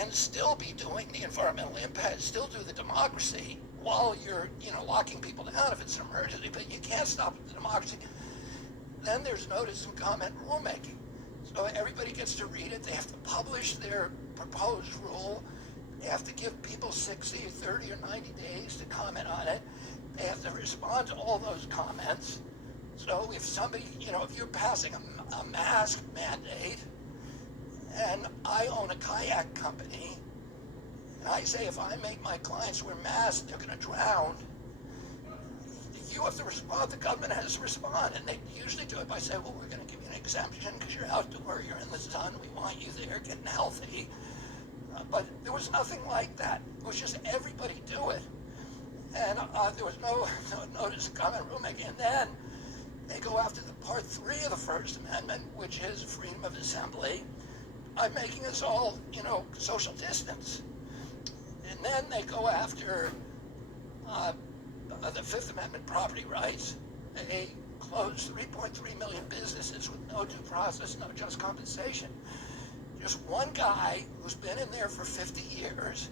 and still be doing the environmental impact, still do the democracy while you're, locking people down if it's an emergency, but you can't stop the democracy. Then there's notice and comment rulemaking. So everybody gets to read it. They have to publish their proposed rule. They have to give people 60, 30, or 90 days to comment on it. They have to respond to all those comments. So if somebody, if you're passing a mask mandate, and I own a kayak company, and I say if I make my clients wear masks, they're going to drown, you have to respond. The government has to respond, and they usually do it by saying, well, we're going to give you an exemption because you're outdoor, you're in the sun, we want you there getting healthy. But there was nothing like that. It was just everybody do it. And there was no notice of comment rulemaking. And then they go after the part 3 of the First Amendment, which is freedom of assembly. I'm making us all, social distance. And then they go after the Fifth Amendment property rights. They closed 3.3 million businesses with no due process, no just compensation. Just one guy who's been in there for 50 years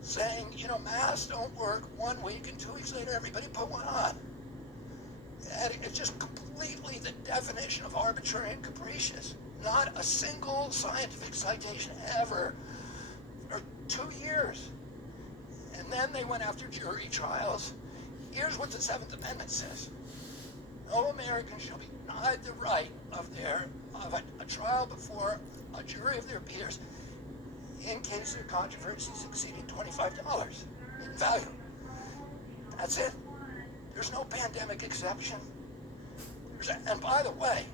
saying, masks don't work 1 week, and 2 weeks later everybody put one on. And it's just completely the definition of arbitrary and capricious. Not a single scientific citation ever for 2 years. And then they went after jury trials. Here's what the 7th Amendment says. No American shall be denied the right of a trial before a jury of their peers in case their controversies exceeded $25 in value. That's it. There's no pandemic exception. And by the way,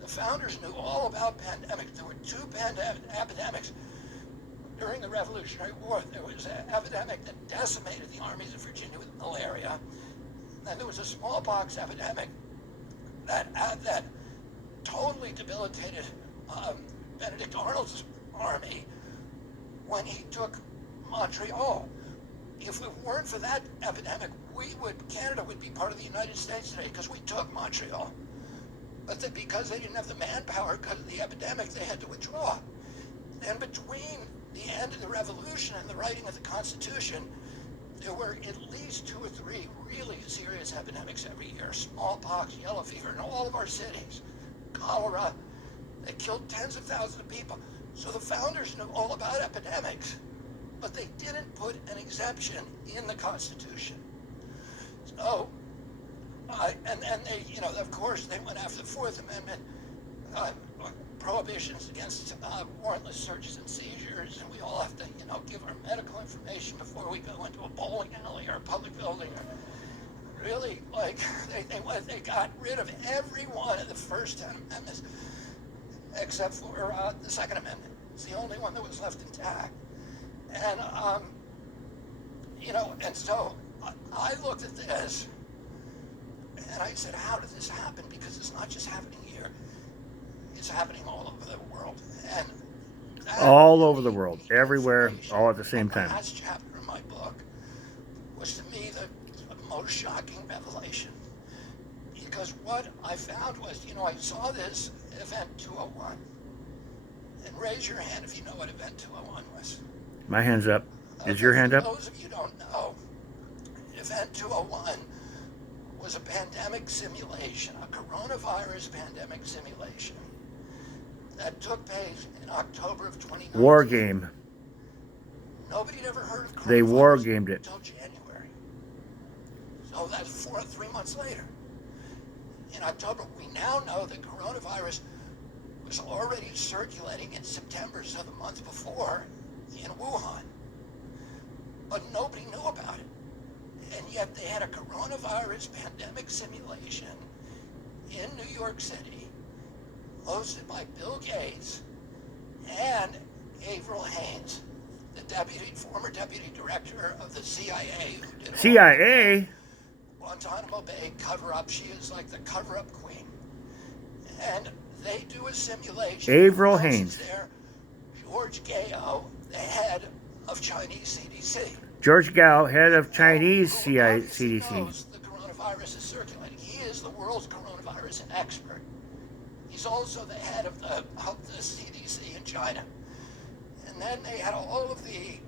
the founders knew all about pandemics. There were 2 epidemics during the Revolutionary War. There was an epidemic that decimated the armies of Virginia with malaria. And there was a smallpox epidemic that totally debilitated Benedict Arnold's army when he took Montreal. If it weren't for that epidemic, Canada would be part of the United States today because we took Montreal. But because they didn't have the manpower because of the epidemic, they had to withdraw. And between the end of the Revolution and the writing of the Constitution, there were at least 2 or 3 really serious epidemics every year. Smallpox, yellow fever in all of our cities, cholera. They killed tens of thousands of people. So the founders knew all about epidemics, but they didn't put an exemption in the Constitution. So, and they, of course, they went after the 4th Amendment, prohibitions against warrantless searches and seizures, and we all have to, give our medical information before we go into a bowling alley or a public building. Or really, they got rid of every one of the first 10 amendments except for the Second Amendment. It's the only one that was left intact. And, and so I looked at this and I said, how did this happen? Because it's not just happening here. It's happening all over the world. And all over the world, everywhere, all at the same time. The last chapter of my book was to me the most shocking revelation. Because what I found was, I saw this Event 201. And raise your hand if you know what Event 201 was. My hand's up. Is your hand up? For those of you who don't know, Event 201 was a pandemic simulation, a coronavirus pandemic simulation that took place in October of 2019. War game. Nobody had ever heard of coronavirus. They war gamed it until January. So that's 3 months later. In October, we now know that coronavirus was already circulating in September, so the month before, in Wuhan. But nobody knew about it. And yet they had a coronavirus pandemic simulation in New York City, hosted by Bill Gates and Avril Haines, the former deputy director of the CIA, who did CIA? Guantanamo Bay cover-up. She is like the cover-up queen. And they do a simulation. Avril Haines. There, George Gao, the head of Chinese CDC. George Gao, head of Chinese CDC. Knows the coronavirus is circulating. He is the world's coronavirus expert. He's also the head of the CDC in China. And then they had all of the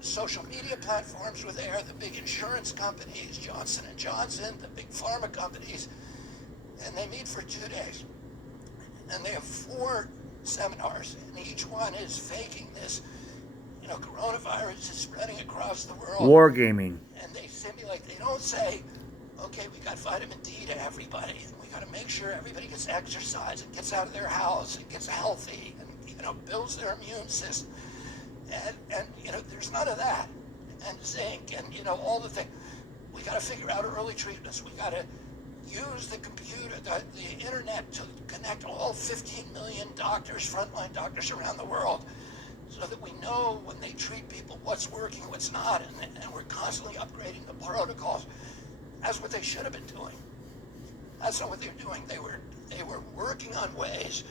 social media platforms were there, the big insurance companies, Johnson & Johnson, the big pharma companies, and they meet for 2 days. And they have 4 seminars, and each one is faking this, coronavirus is spreading across the world. Wargaming. And they simulate, they don't say, okay, we got vitamin D to everybody, and we got to make sure everybody gets exercise and gets out of their house and gets healthy and, builds their immune system. And there's none of that. And zinc and, all the things. We got to figure out early treatments. We got to use the computer, the internet to connect all 15 million doctors, frontline doctors around the world, so that we know when they treat people what's working, what's not, and we're constantly upgrading the protocols. That's what they should have been doing. That's not what they're doing. They were working on ways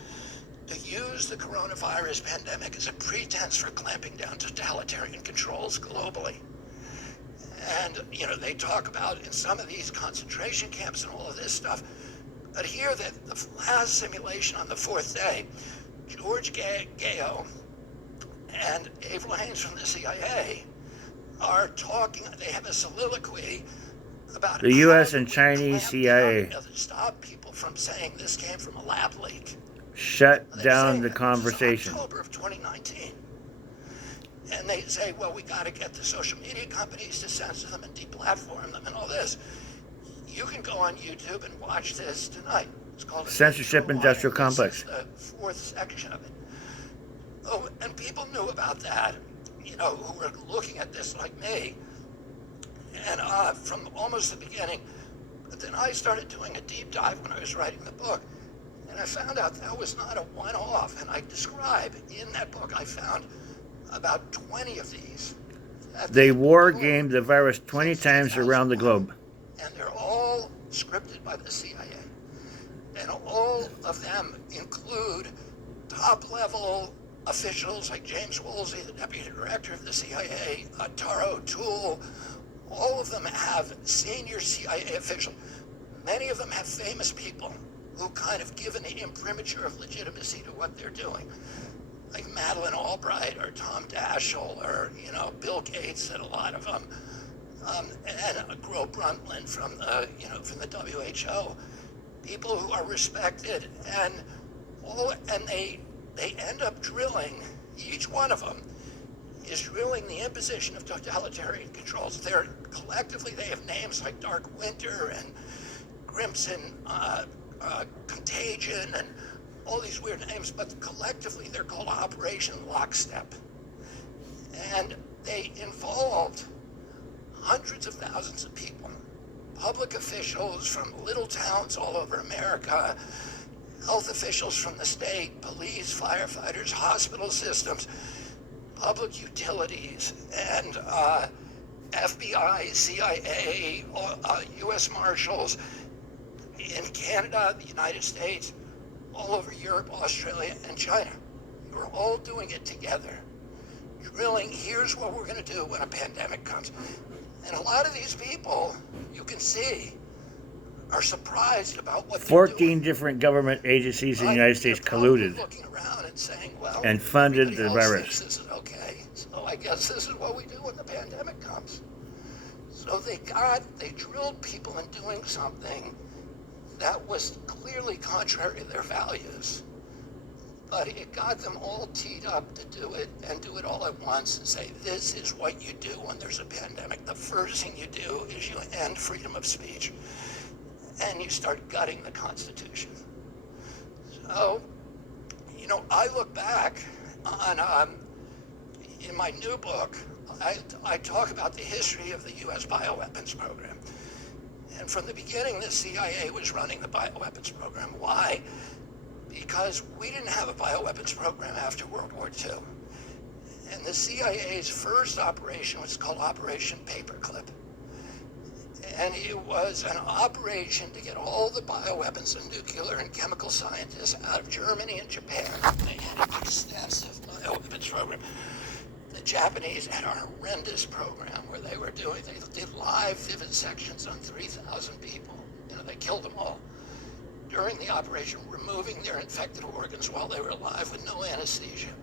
to use the coronavirus pandemic as a pretense for clamping down totalitarian controls globally. And, they talk about in some of these concentration camps and all of this stuff, but here that the last simulation on the 4th day, George Gao and Avril Haines from the CIA are talking, they have a soliloquy about The U.S. and Chinese CIA to stop people from saying this came from a lab leak. shut down the conversation. This is October of 2019. And they say, well, we got to get the social media companies to censor them and deplatform them and all this. You can go on YouTube and watch this tonight. It's called Censorship Industrial Complex. This is the 4th section of it. Oh, and people knew about that, who were looking at this like me. And from almost the beginning. But then I started doing a deep dive when I was writing the book. And I found out that was not a one-off. And I describe in that book, I found about 20 of these. They war gamed the virus 20 times around the globe. And they're all scripted by the CIA. And all of them include top-level officials like James Woolsey, the deputy director of the CIA, Tara O'Toole. All of them have senior CIA officials. Many of them have famous people who kind of give an imprimatur of legitimacy to what they're doing. Like Madeleine Albright or Tom Daschle or, Bill Gates and a lot of them. And Gro Brundtland from the WHO. People who are respected and they end up drilling, each one of them is drilling the imposition of totalitarian controls. Collectively, they have names like Dark Winter and Crimson Contagion and all these weird names, but collectively they're called Operation Lockstep. And they involved hundreds of thousands of people, public officials from little towns all over America, health officials from the state, police, firefighters, hospital systems, public utilities, and FBI, CIA, U.S. Marshals in Canada, the United States, all over Europe, Australia, and China. We're all doing it together. Drilling, here's what we're going to do when a pandemic comes. And a lot of these people, you can see, are surprised about what 14 different government agencies in the United States colluded looking around and saying, well, and funded the everybody else virus. thinks this is okay, so I guess this is what we do when the pandemic comes. So they drilled people in doing something that was clearly contrary to their values. But it got them all teed up to do it and do it all at once and say, this is what you do when there's a pandemic. The first thing you do is you end freedom of speech and you start gutting the Constitution. So, I look back on, in my new book, I talk about the history of the U.S. bioweapons program. And from the beginning, the CIA was running the bioweapons program. Why? Because we didn't have a bioweapons program after World War II. And the CIA's first operation was called Operation Paperclip. And it was an operation to get all the bioweapons and nuclear and chemical scientists out of Germany and Japan. They had an extensive bioweapons program. The Japanese had a horrendous program where they did live vivisections on 3,000 people. They killed them all during the operation, removing their infected organs while they were alive with no anesthesia.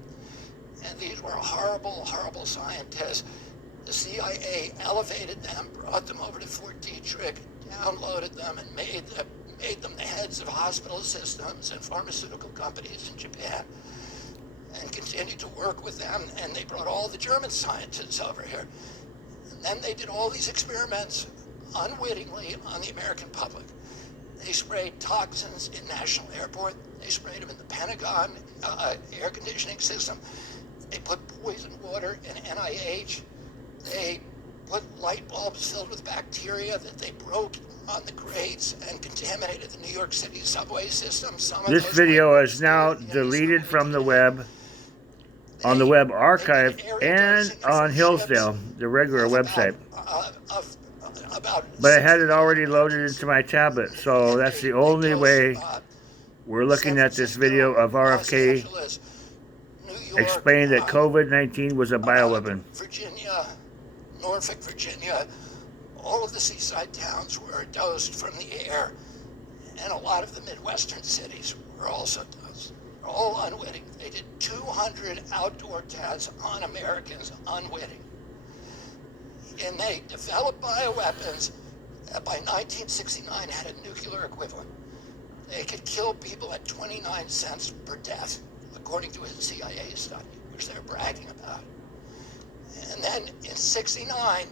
And these were horrible, horrible scientists. The CIA elevated them, brought them over to Fort Detrick, downloaded them, and made them the heads of hospital systems and pharmaceutical companies in Japan, and continued to work with them. And they brought all the German scientists over here. And then they did all these experiments unwittingly on the American public. They sprayed toxins in National Airport. They sprayed them in the Pentagon air conditioning system. They put poisoned water in NIH. They put light bulbs filled with bacteria that they broke on the grates and contaminated the New York City subway system. This video is now deleted from the web, on the web archive, and on Hillsdale, the regular website. But I had it already loaded into my tablet, so that's the only way we're looking at this video of RFK explaining that COVID-19 was a bioweapon. Virginia, Norfolk, Virginia, all of the seaside towns were dosed from the air, and a lot of the Midwestern cities were also dosed. All unwitting. They did 200 outdoor tests on Americans, unwitting. And they developed bioweapons that by 1969 had a nuclear equivalent. They could kill people at 29 cents per death, according to a CIA study, which they're bragging about. And then in 69,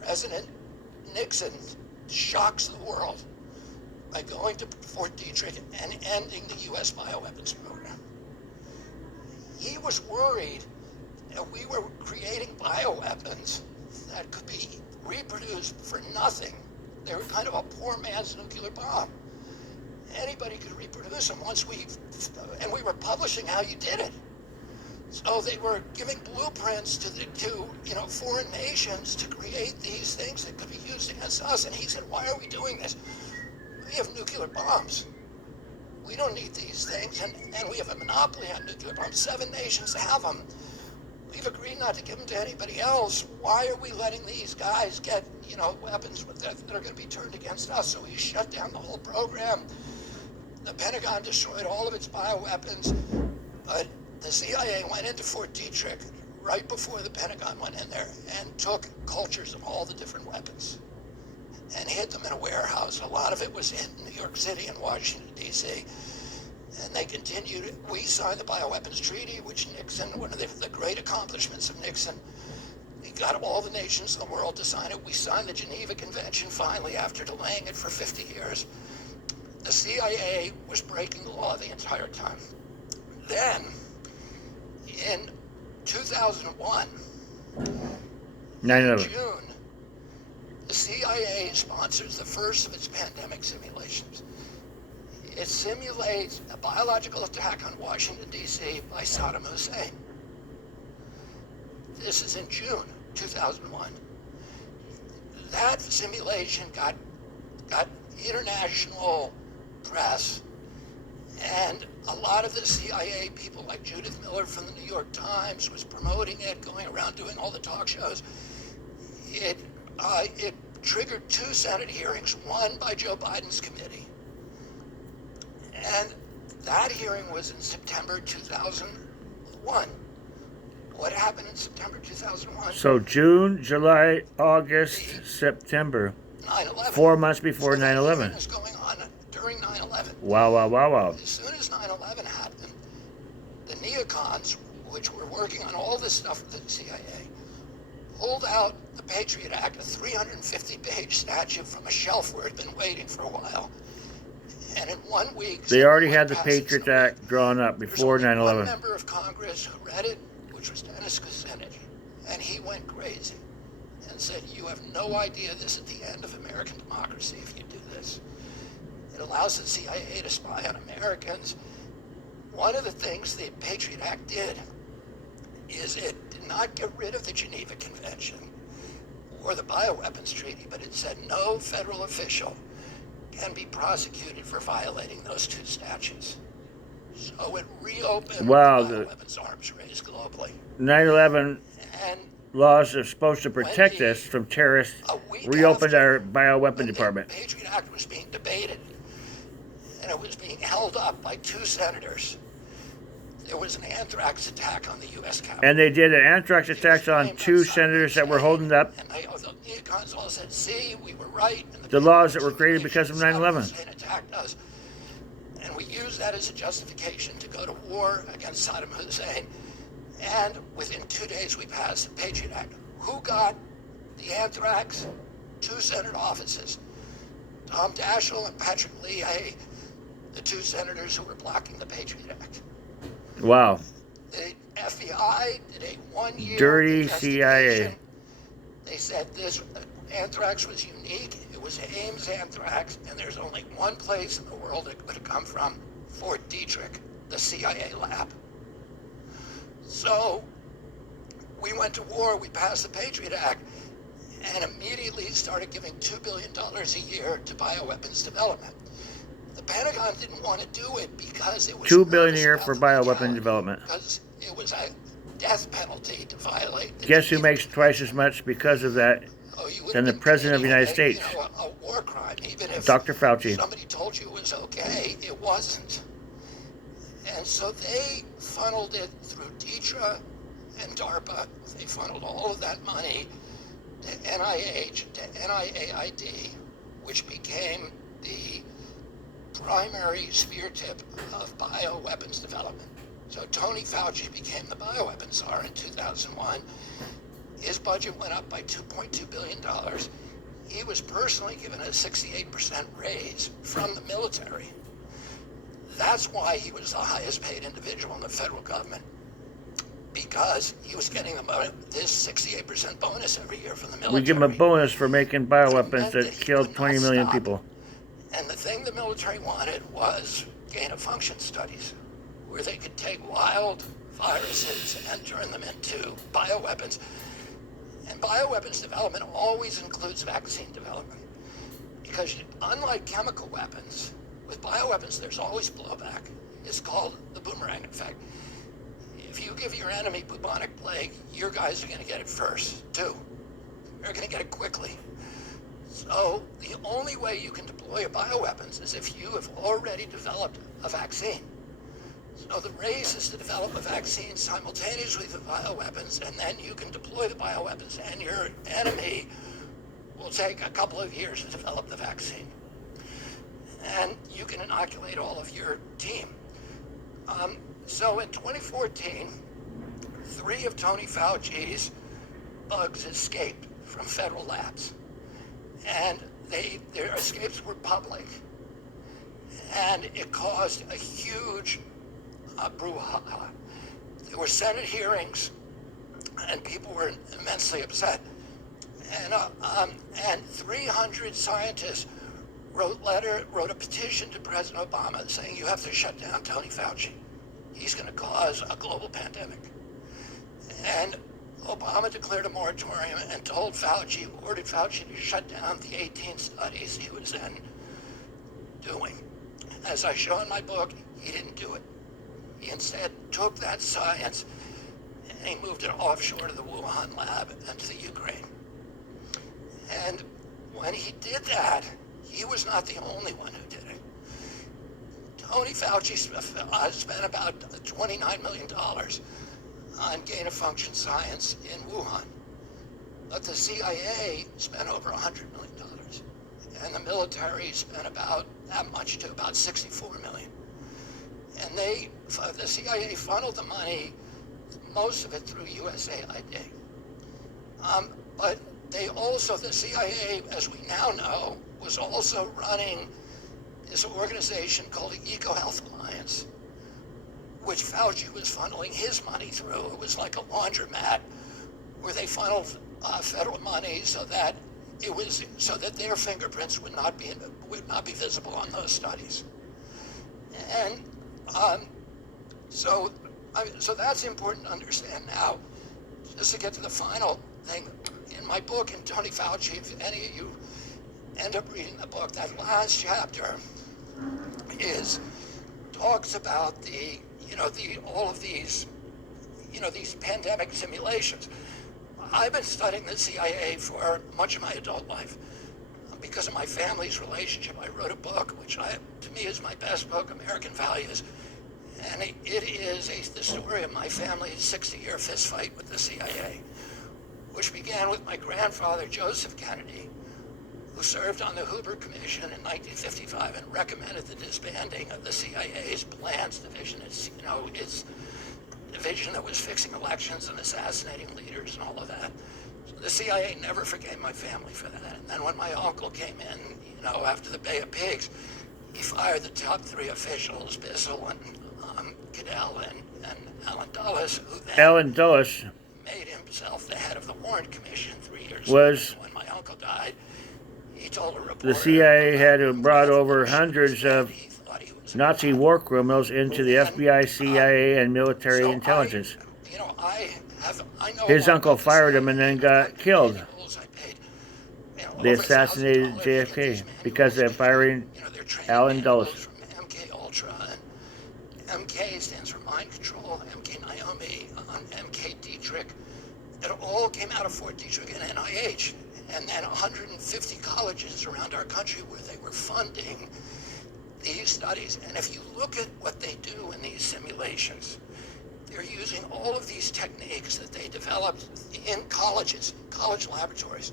President Nixon shocks the world by going to Fort Detrick and ending the U.S. bioweapons program. He was worried that we were creating bioweapons that could be reproduced for nothing. They were kind of a poor man's nuclear bomb. Anybody could reproduce them and we were publishing how you did it. So they were giving blueprints to foreign nations to create these things that could be used against us. And he said, why are we doing this? We have nuclear bombs. We don't need these things, and we have a monopoly on nuclear bombs. 7 nations have them. We've agreed not to give them to anybody else. Why are we letting these guys get, weapons that are going to be turned against us? So he shut down the whole program. The Pentagon destroyed all of its bioweapons, but the CIA went into Fort Detrick right before the Pentagon went in there and took cultures of all the different weapons and hid them in a warehouse. A lot of it was in New York City and Washington, D.C. And they continued. We signed the Bioweapons Treaty, which Nixon, one of the great accomplishments of Nixon, he got all the nations in the world to sign it. We signed the Geneva Convention finally after delaying it for 50 years. The CIA was breaking the law the entire time. Then, in 2001, 9/11. in June, the CIA sponsors the first of its pandemic simulations. It simulates a biological attack on Washington, D.C. by Saddam Hussein. This is in June 2001. That simulation got international press, and a lot of the CIA people, like Judith Miller from the New York Times, was promoting it, going around doing all the talk shows. It triggered 2 Senate hearings, one by Joe Biden's committee. And that hearing was in September 2001. What happened in September 2001? So June, July, August, September. 9/11. 4 months before So 9/11. that was going on during 9/11. Wow. As soon as 9/11 happened, the neocons, which were working on all this stuff with the CIA, pulled out the Patriot Act, a 350-page statute from a shelf where it had been waiting for a while. And in 1 week... They already had the Patriot Act drawn up before 9/11. There's only one member of Congress who read it, which was Dennis Kucinich, and he went crazy and said, you have no idea this is the end of American democracy if you do this. It allows the CIA to spy on Americans. One of the things the Patriot Act did is it did not get rid of the Geneva Convention or the Bioweapons Treaty, but it said no federal official can be prosecuted for violating those 2 statutes. So it reopened the bioweapons arms race globally. 9/11 And laws are supposed to protect us from terrorists. Reopened our bioweapon department. The Patriot Act was being debated, and it was being held up by 2 senators. there was an anthrax attack on the U.S. Capitol. And they did an anthrax attack on 2 senators that were holding up and the neocons all said, see, we were right. And the laws that were created because of 9/11. Hussein attacked us. And we used that as a justification to go to war against Saddam Hussein. And within 2 days, we passed the Patriot Act. Who got the anthrax? 2 Senate offices. Tom Daschle and Patrick Leahy, the 2 senators who were blocking the Patriot Act. Wow. The FBI did a 1-year Dirty investigation. CIA. They said this anthrax was unique. It was Ames anthrax, and there's only one place in the world it could have come from, Fort Detrick, the CIA lab. So we went to war, we passed the Patriot Act, and immediately started giving $2 billion a year to bioweapons development. The Pentagon didn't want to do it because it was $2 billion a year for bioweapon development. Because it was a death penalty to violate. Guess who makes twice as much because of that than the President of the United States? A war crime, even if Dr. Fauci. somebody told you it was okay, it wasn't. And so they funneled it through DTRA and DARPA. They funneled all of that money to NIH, to NIAID, which became the primary spear tip of bioweapons development. So Tony Fauci became the bioweapons czar in 2001. His budget went up by $2.2 billion. He was personally given a 68% raise from the military. That's why he was the highest paid individual in the federal government, because he was getting this 68% bonus every year from the military. We give him a bonus for making bioweapons that killed 20 million people. And the thing the military wanted was gain-of-function studies, where they could take wild viruses and turn them into bioweapons. And bioweapons development always includes vaccine development, because unlike chemical weapons, with bioweapons there's always blowback. It's called the boomerang effect. If you give your enemy bubonic plague, your guys are going to get it first, too. They're going to get it quickly. So the only way you can deploy bioweapons is if you have already developed a vaccine. So the race is to develop a vaccine simultaneously with bioweapons, and then you can deploy the bioweapons, and your enemy will take a couple of years to develop the vaccine. And you can inoculate all of your team. So in 2014, 3 of Tony Fauci's bugs escaped from federal labs. And their escapes were public. And it caused a huge brouhaha. There were Senate hearings, and people were immensely upset. And 300 scientists wrote a petition to President Obama saying, you have to shut down Tony Fauci. He's going to cause a global pandemic. And Obama declared a moratorium and ordered Fauci to shut down the 18 studies he was then doing. As I show in my book, he didn't do it. He instead took that science and he moved it offshore to the Wuhan lab and to the Ukraine. And when he did that, he was not the only one who did it. Tony Fauci spent about $29 million on gain-of-function science in Wuhan. But the CIA spent over $100 million. And the military spent about that much too, about $64 million. And the CIA funneled the money, most of it through USAID. But the CIA, as we now know, was also running this organization called the EcoHealth Alliance, which Fauci was funneling his money through. It was like a laundromat where they funneled federal money so that their fingerprints would not be visible on those studies. And so that's important to understand now. Just to get to the final thing, in my book, in Tony Fauci, if any of you end up reading the book, that last chapter talks about all of these pandemic simulations. I've been studying the CIA for much of my adult life. Because of my family's relationship, I wrote a book, which to me is my best book, American Values. And it is the story of my family's 60-year fistfight with the CIA, which began with my grandfather, Joseph Kennedy, who served on the Hoover Commission in 1955 and recommended the disbanding of the CIA's Plans Division. It's division that was fixing elections and assassinating leaders and all of that. So the CIA never forgave my family for that. And then when my uncle came in, after the Bay of Pigs, he fired the top 3 officials, Bissell and Goodell and Alan Dulles, who then Alan Dulles made himself the head of the Warren Commission 3 years was later. When my uncle died, he told a reporter the CIA had brought over hundreds of Nazi war criminals into the FBI, CIA, and military intelligence. His uncle fired him and then got killed. They assassinated JFK because they're firing Alan Dulles. MK Ultra, and MK stands for mind control, MK Naomi, MK Dietrich. It all came out of Fort Detrick and NIH, and then 150 colleges around our country where they were funding these studies. And if you look at what they do in these simulations, they're using all of these techniques that they developed in colleges, college laboratories.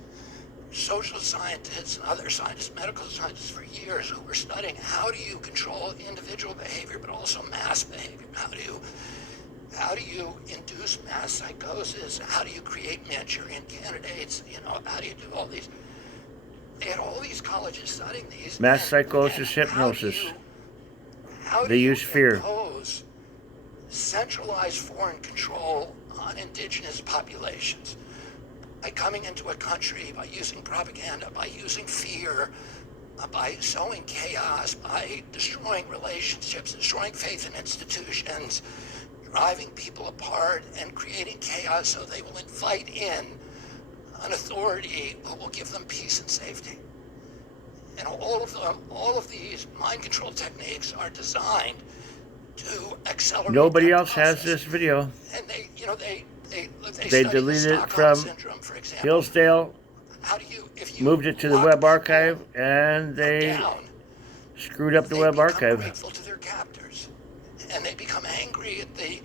Social scientists and other scientists, medical scientists for years who were studying how do you control individual behavior but also mass behavior. How do you induce mass psychosis? How do you create Manchurian candidates? How do you do all these? They had all these colleges studying these. Mass psychosis, hypnosis. They use fear. Impose centralized foreign control on indigenous populations by coming into a country, by using propaganda, by using fear, by sowing chaos, by destroying relationships, destroying faith in institutions, driving people apart and creating chaos so they will invite in an authority who will give them peace and safety. And all of these mind control techniques are designed to accelerate. Nobody else has this video. And they deleted it from syndrome, for example. Hillsdale, if you moved it to the web archive, and they screwed up the web archive. Grateful to their captors, and they become angry at the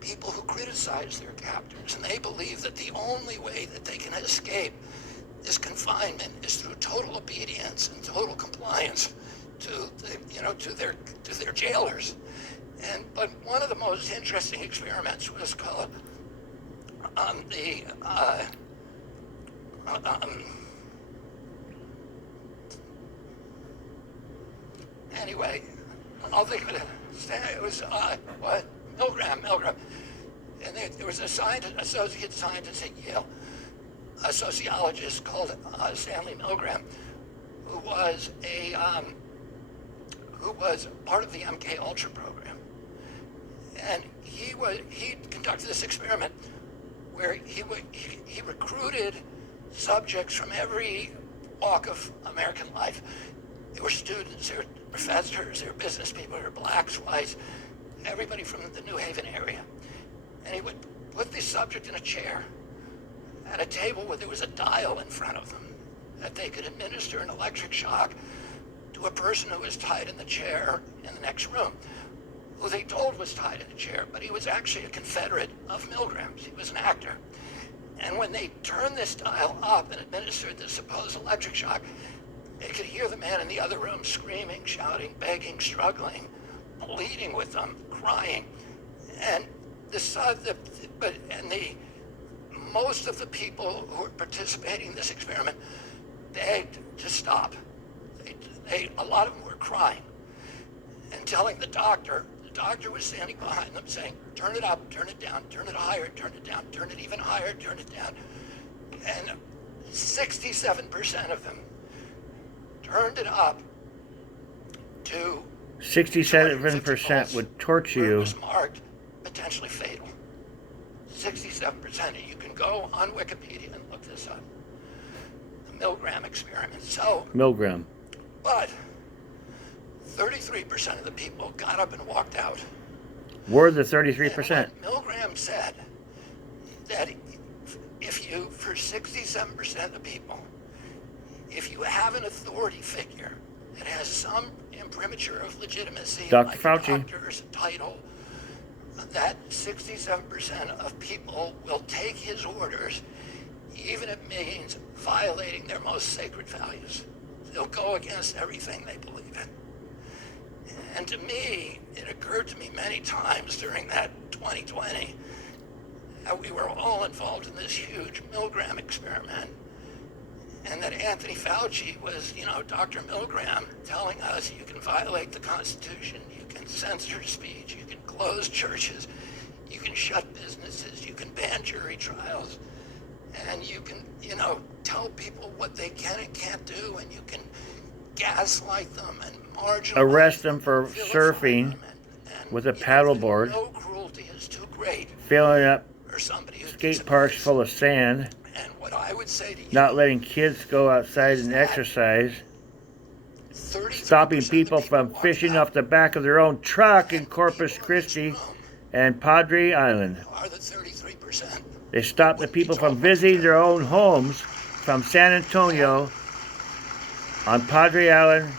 people who criticize their captors, and they believe that the only way that they can escape this confinement is through total obedience and total compliance to their jailers. But one of the most interesting experiments was called anyway, I'll think of it. It was Milgram. And there was a associate scientist at Yale, a sociologist called Stanley Milgram, who was part of the MK Ultra program. And he conducted this experiment where he recruited subjects from every walk of American life. They were students, they were professors, they were business people, they were blacks, whites, everybody from the New Haven area. And he would put the subject in a chair at a table where there was a dial in front of them that they could administer an electric shock to a person who was tied in the chair in the next room, who they told was tied in a chair, but he was actually a Confederate of Milgram's. He was an actor. And when they turned this dial up and administered the supposed electric shock, they could hear the man in the other room screaming, shouting, begging, struggling, pleading with them, crying. And most of the people who were participating in this experiment begged to stop. A lot of them were crying and telling the doctor was standing behind them saying, turn it up, turn it down, turn it higher, turn it down, turn it even higher, turn it down. And 67% of them turned it up to 67% would torture you. It was marked potentially fatal. 67%. You can go on Wikipedia and look this up. The Milgram experiment. Milgram. But 33% of the people got up and walked out. Were the 33%? Milgram said that for 67% of the people, if you have an authority figure it has some imprimatur of legitimacy, Dr. like Fauci. a doctor's title, that 67% of people will take his orders, even if it means violating their most sacred values. They'll go against everything they believe in. And to me, it occurred to me many times during that 2020 that we were all involved in this huge Milgram experiment, and that Anthony Fauci was, Dr. Milgram, telling us you can violate the Constitution, you can censor speech, you can close churches, you can shut businesses, you can ban jury trials, and you can, tell people what they can and can't do, and you can gaslight them and marginalize Arrest them for vilify surfing them, and, with a paddleboard, no cruelty is too great filling up for somebody who skate parks disagrees. full of sand, And what I would say to you, not letting kids go outside and exercise, stopping people from fishing off the back of their own truck in Corpus Christi and Padre Island. are the 33%. They stopped the people from visiting their own homes from San Antonio on Padre Island,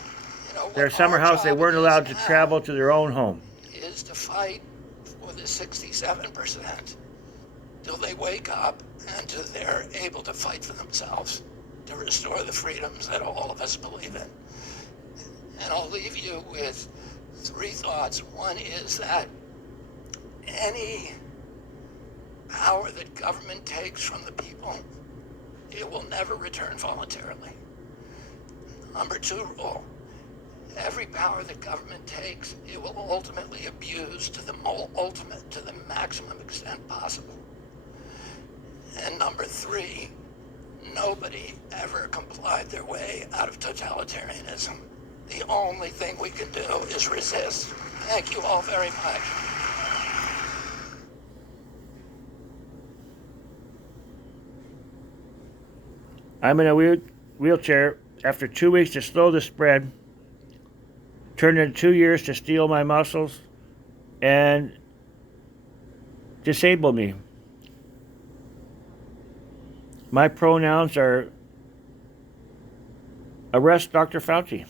their summer house. They weren't allowed to travel to their own home. Is to fight for the 67% till they wake up and till they're able to fight for themselves, to restore the freedoms that all of us believe in. And I'll leave you with 3 thoughts. One is that any power that government takes from the people, it will never return voluntarily. Number 2 rule, every power that government takes, it will ultimately abuse to the maximum extent possible. And number 3, nobody ever complied their way out of totalitarianism. The only thing we can do is resist. Thank you all very much. I'm in a wheelchair after 2 weeks to slow the spread, turned into 2 years to steal my muscles, and disable me. My pronouns are arrest Dr. Fauci.